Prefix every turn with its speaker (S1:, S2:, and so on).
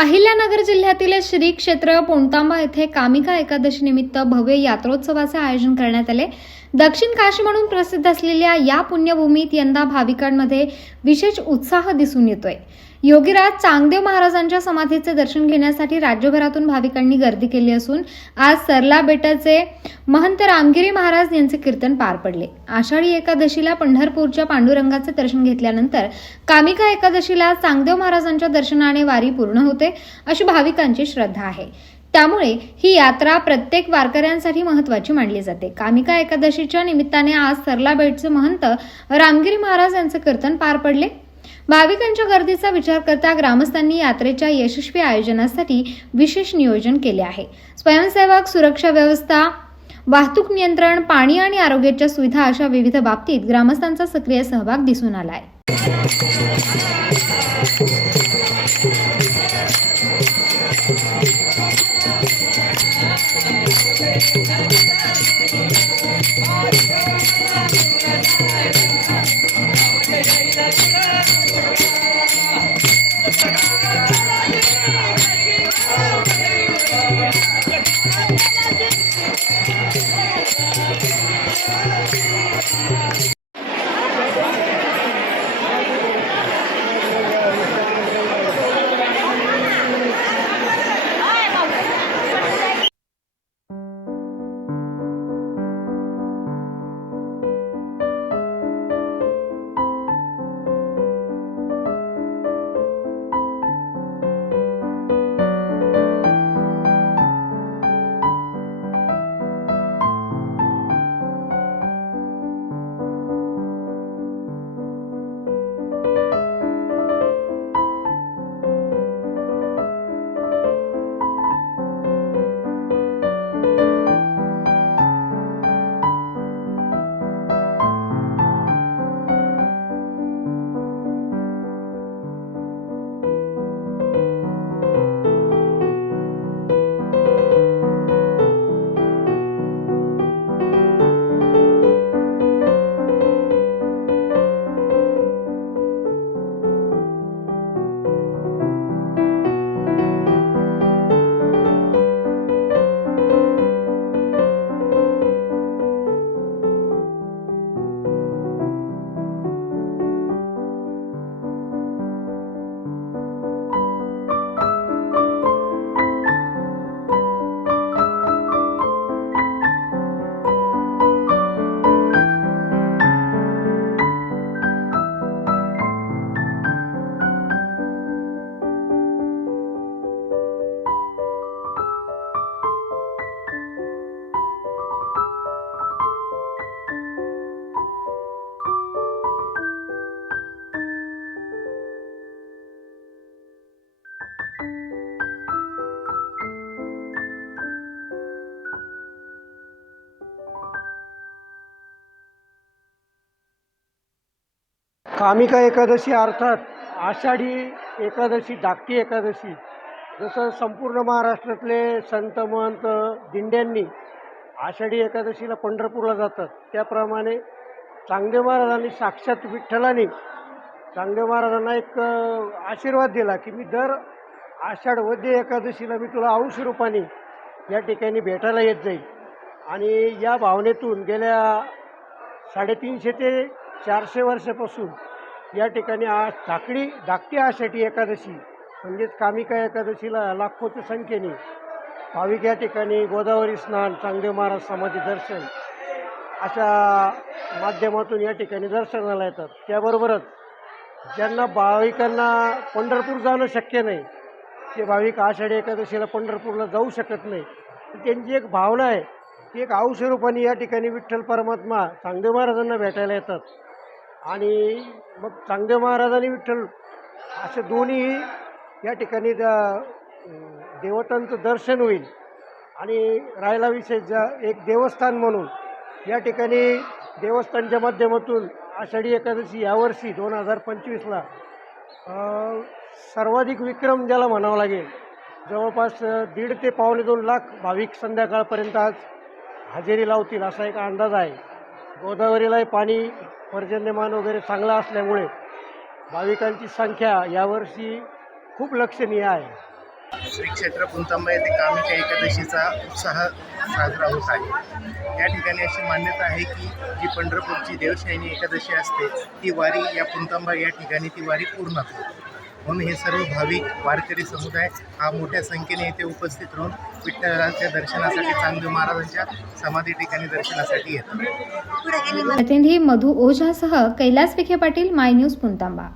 S1: अहिल्यानगर जिल्ह्यातील श्री क्षेत्र पोणतांबा येथे कामिका एकादशी निमित्त भव्य यात्रोत्सवाचे आयोजन करण्यात आले. दक्षिण काशी म्हणून प्रसिद्ध असलेल्या या पुण्यभूमीत यंदा भाविकांमध्ये विशेष उत्साह दिसून येतोय. योगीराज चांगदेव महाराजांच्या समाधीचे दर्शन घेण्यासाठी राज्यभरातून भाविकांनी गर्दी केली असून आज सरला बेटाचे महंत रामगिरी महाराज यांचे कीर्तन पार पडले. आषाढी एकादशीला पंढरपूरच्या पांडुरंगाचे दर्शन घेतल्यानंतर कामिका एकादशीला चांगदेव महाराजांच्या दर्शनाने वारी पूर्ण होते अशी भाविकांची श्रद्धा आहे. त्यामुळे ही यात्रा प्रत्येक वारकऱ्यांसाठी महत्वाची मानली जाते. कामिका एकादशीच्या निमित्ताने आज सरला बेटचे महंत रामगिरी महाराज यांचे कीर्तन पार पडले. भाविकांच्या गर्दीचा विचार करता ग्रामस्थांनी यात्रेच्या यशस्वी आयोजनासाठी विशेष नियोजन केले आहे. स्वयंसेवक सुरक्षा व्यवस्था वाहतूक नियंत्रण पाणी आणि आरोग्याच्या सुविधा अशा विविध बाबतीत ग्रामस्थांचा सक्रिय सहभाग दिसून आला आहे Thank you.
S2: कामिका एकादशी अर्थात आषाढी एकादशी धाकटी एकादशी जसं संपूर्ण महाराष्ट्रातले संत महंत दिंड्यांनी आषाढी एकादशीला पंढरपूरला जातात. त्याप्रमाणे चांगदेव महाराजांनी साक्षात विठ्ठलाने चांगदेव महाराजांना एक आशीर्वाद दिला की मी दर आषाढ वद्य एकादशीला मी तुला अंश रूपाने या ठिकाणी भेटायला येत जाईल आणि या भावनेतून गेल्या साडेतीनशे ते चारशे वर्षापासून या ठिकाणी आज धाकडी धाकटी आषाढी एकादशी. म्हणजेच कामिका एकादशीला लाखोच्या संख्येने. भाविक या ठिकाणी गोदावरी स्नान चांगदेव महाराज समाधी दर्शन अशा माध्यमातून या ठिकाणी दर्शनाला येतात. त्याबरोबरच ज्यांना भाविकांना पंढरपूर जाणं शक्य नाही ते भाविक आषाढी एकादशीला पंढरपूरला जाऊ शकत नाही त्यांची एक भावना आहे ती एक औषरूपाने या ठिकाणी विठ्ठल परमात्मा चांगदेव महाराजांना भेटायला येतात. आणि मग चांगदेव महाराज आणि विठ्ठल असे दोन्ही या ठिकाणी त्या देवतांचं दर्शन होईल. आणि राहायला विषय ज्या एक देवस्थान म्हणून या ठिकाणी देवस्थानच्या माध्यमातून आषाढी एकादशी यावर्षी दोन हजार पंचवीसला सर्वाधिक विक्रम ज्याला म्हणावा लागेल जवळपास दीड ते पावणे दोन लाख भाविक संध्याकाळपर्यंत आज हजेरी लावतील असा एक अंदाज आहे. गोदावरीलाही पाणी पर्जन्यमान वगैरे चांगला असल्यामुळे भाविकांची संख्या यावर्षी खूप लक्षणीय आहे.
S3: श्री क्षेत्र पुंतांबा येथे कामिका एकादशीचा उत्साह साजरा होत आहे. या ठिकाणी अशी मान्यता आहे की जी पंढरपूरची देवशायनी एकादशी असते ती वारी या पुंतांबा या ठिकाणी ती वारी पूर्ण होते. म्हणून हे सर्व भाविक वारकरी समुदाय हा मोठ्या संख्येने येथे उपस्थित राहून विठ्ठलाच्या दर्शनासाठी चांगदेव महाराजांच्या समाधी ठिकाणी दर्शनासाठी येतात.
S1: प्रतिनिधी मधु ओझासह कैलास विखे पाटील माय न्यूज पुंतांबा